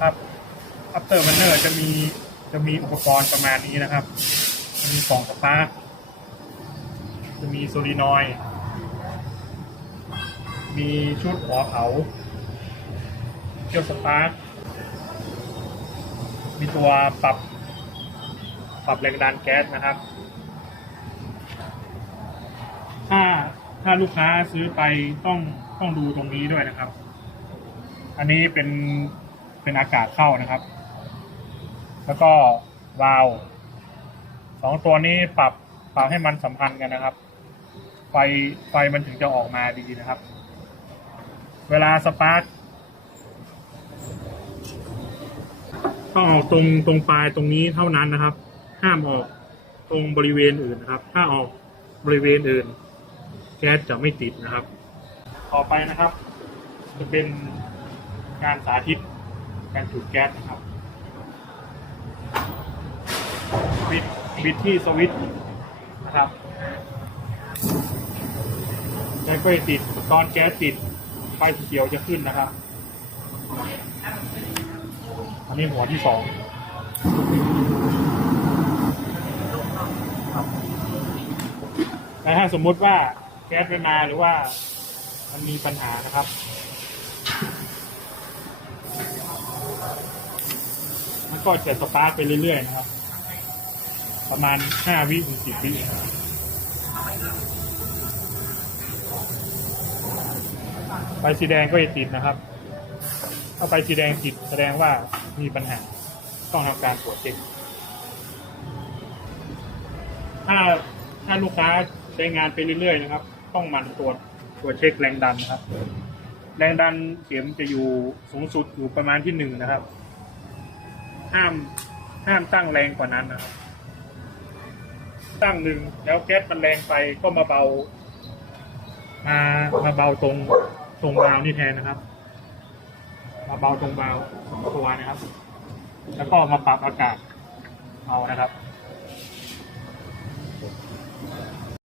ครับ after burner จะมีจะมีอุปกรณ์ประมาณนี้นะครับ มีกล่องสปาร์จะมีโซลีนอย มีชุดหัวเผาเกี่ยวสปาร์คมีตัวปรับ ปรับแรงดันแก๊สนะครับ ถ้าถ้าลูกค้าซื้อไปต้องต้องดูตรงนี้ด้วยนะครับ อันนี้เป็น เป็นอากาศเข้านะครับ แล้วก็วาล์วสองตัวนี้ปรับปรับให้มันสัมพันธ์กันนะครับ ไฟไฟมันถึงจะออกมาดีนะครับ เวลาสปาร์คต้องออกตรงตรงปลายตรงนี้เท่านั้นนะครับ ห้ามออกตรงบริเวณอื่นนะครับ ถ้าออกบริเวณอื่น แก๊สจะไม่ติดนะครับ ต่อไปนะครับ จะเป็นการสาธิต การจุดแก๊สนะครับบิดบิดที่สวิตช์นะครับแล้วก็ติดตอนแก๊สติดไฟสีเขียวจะขึ้นนะครับ อันนี้หัวที่สองแล้วถ้าสมมุติว่าแก๊สไม่มาหรือว่ามันมีปัญหานะครับ มัน ก็จะสปาร์กไปเรื่อยๆนะครับ ประมาณห้าวิถึงสิบวิไฟสีแดงก็จะติดนะครับ ถ้าไฟสีแดงติดแสดงว่ามีปัญหา ต้องทำการตรวจเช็คถ้าถ้าลูกค้าใช้งานไปเรื่อยๆนะครับ ต้องมันตรวจตรวจเช็คแรงดันนะครับ แรงดันเข็มจะอยู่สูงสุดอยู่ประมาณที่หนึ่งนะครับ ห้ามห้ามตั้งแรงกว่านั้นนะครับ ตั้งหนึ่งแล้วแก๊สมันแรงไปก็มาเบา มามาเบาตรงตรงบาวนี่แทนนะครับ มาเบาตรงบาวสองตัวนะครับ แล้วก็มาปรับอากาศเอานะครับ